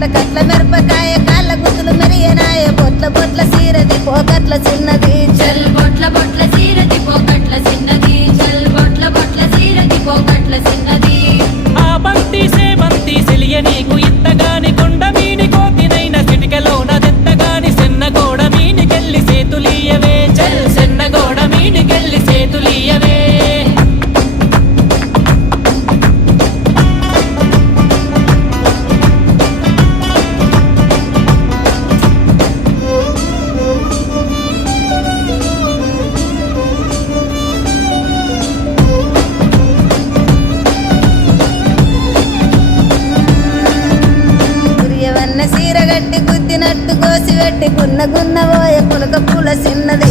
కట్ల కట్ల మిరపకాయ కాళ్ళ గుతులు మెరియనాయ బొట్ల బొట్ల సీరది పోకట్ల చిన్నది చల్ బొట్ల బొట్ల సీరది పోకట్ల చిన్నది చల్ బొట్ల బొట్ల సీరది పోకట్ల చిన్నది ఆ బంతి సేమంతి సెలియ నీకు ఇత్తగాని కొండ మీని కోతినైన సిటికలోన దెత్తగాని సెన్నగోడ మీనికెళ్ళి సేతులీయవే చల్ సెన్నగోడ మీనికెళ్ళి సేతులీయవే సీరగట్టి గుద్దినట్టు కోసి పెట్టి గున్న గున్న పోయ పులక పూల చిన్నది